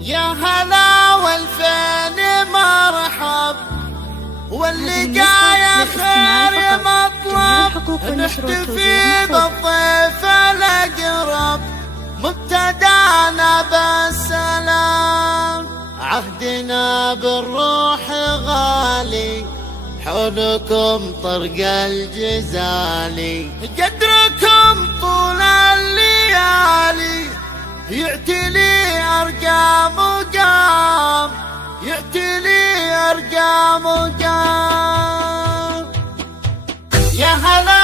يا هلا والفين مرحب، واللقايا خير مطلب، نحتفي بالضيف الأقرب، مبتدانا بالسلام، عهدنا بالروح غالي، حولكم طرق الجزالي، قدركم طول الليالي، يعتلي أرقام وقام، يعتلي أرقام وقام. يا هلا